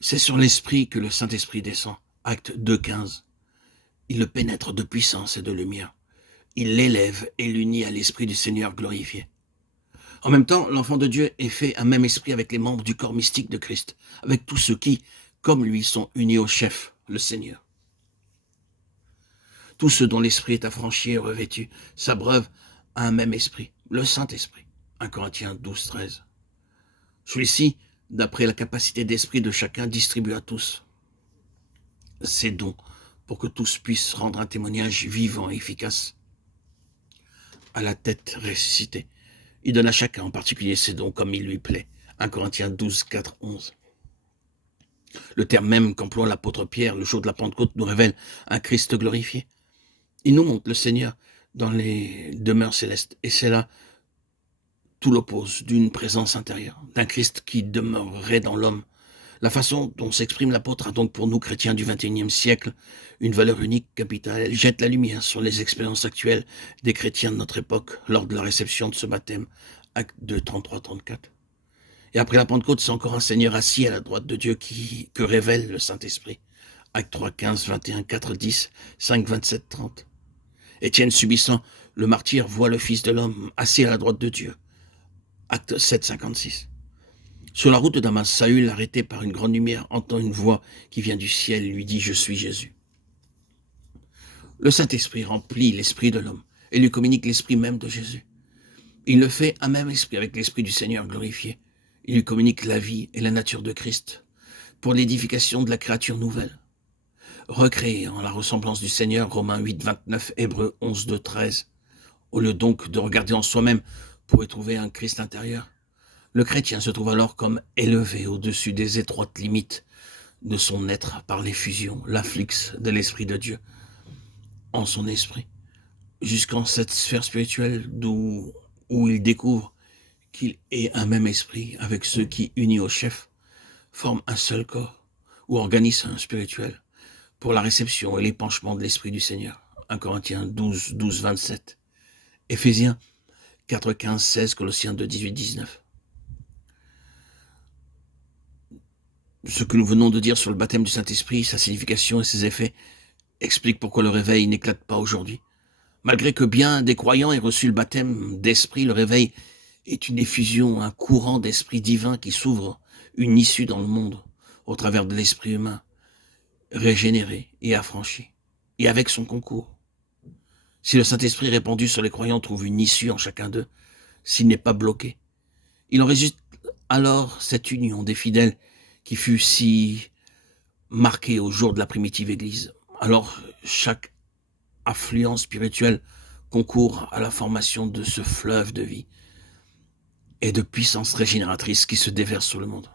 C'est sur l'esprit que le Saint-Esprit descend. Acte 2,15. Il le pénètre de puissance et de lumière. Il l'élève et l'unit à l'esprit du Seigneur glorifié. En même temps, l'enfant de Dieu est fait un même esprit avec les membres du corps mystique de Christ, avec tous ceux qui, comme lui, sont unis au chef, le Seigneur. Tous ceux dont l'esprit est affranchi et revêtu s'abreuvent à un même esprit, le Saint-Esprit. 1 Corinthiens 12,13. Celui-ci, d'après la capacité d'esprit de chacun, distribue à tous ses dons pour que tous puissent rendre un témoignage vivant et efficace à la tête ressuscitée. Il donne à chacun en particulier ses dons comme il lui plaît. 1 Corinthiens 12, 4, 11. Le terme même qu'emploie l'apôtre Pierre le jour de la Pentecôte nous révèle un Christ glorifié. Il nous montre le Seigneur dans les demeures célestes. Et c'est là tout l'oppose d'une présence intérieure, d'un Christ qui demeurerait dans l'homme. La façon dont s'exprime l'apôtre a donc pour nous, chrétiens du XXIe siècle, une valeur unique, capitale. Elle jette la lumière sur les expériences actuelles des chrétiens de notre époque lors de la réception de ce baptême. Acte 2, 33-34. Et après la Pentecôte, c'est encore un Seigneur assis à la droite de Dieu que révèle le Saint-Esprit. Acte 3, 15, 21, 4, 10, 5, 27, 30. Étienne, subissant le martyre, voit le Fils de l'homme assis à la droite de Dieu. Acte 7, 56. Sur la route de Damas, Saül, arrêté par une grande lumière, entend une voix qui vient du ciel et lui dit « Je suis Jésus ». Le Saint-Esprit remplit l'esprit de l'homme et lui communique l'esprit même de Jésus. Il le fait un même esprit avec l'esprit du Seigneur glorifié. Il lui communique la vie et la nature de Christ pour l'édification de la créature nouvelle. Recréée en la ressemblance du Seigneur, Romains 8, 29, Hébreux 11, 2, 13. Au lieu donc de regarder en soi-même pour y trouver un Christ intérieur, le chrétien se trouve alors comme élevé au-dessus des étroites limites de son être par l'effusion, l'afflux de l'Esprit de Dieu en son esprit, jusqu'en cette sphère spirituelle où il découvre qu'il est un même esprit avec ceux qui, unis au chef, forment un seul corps ou organisme spirituel pour la réception et l'épanchement de l'Esprit du Seigneur. 1 Corinthiens 12, 12, 27. Éphésiens 4, 15, 16, Colossiens 2, 18, 19. Ce que nous venons de dire sur le baptême du Saint-Esprit, sa signification et ses effets, explique pourquoi le réveil n'éclate pas aujourd'hui. Malgré que bien des croyants aient reçu le baptême d'esprit, le réveil est une effusion, un courant d'esprit divin qui s'ouvre une issue dans le monde au travers de l'esprit humain, régénéré et affranchi, et avec son concours. Si le Saint-Esprit répandu sur les croyants trouve une issue en chacun d'eux, s'il n'est pas bloqué, il en résulte alors cette union des fidèles qui fut si marquée au jour de la primitive Église. Alors chaque affluent spirituel concourt à la formation de ce fleuve de vie et de puissance régénératrice qui se déverse sur le monde.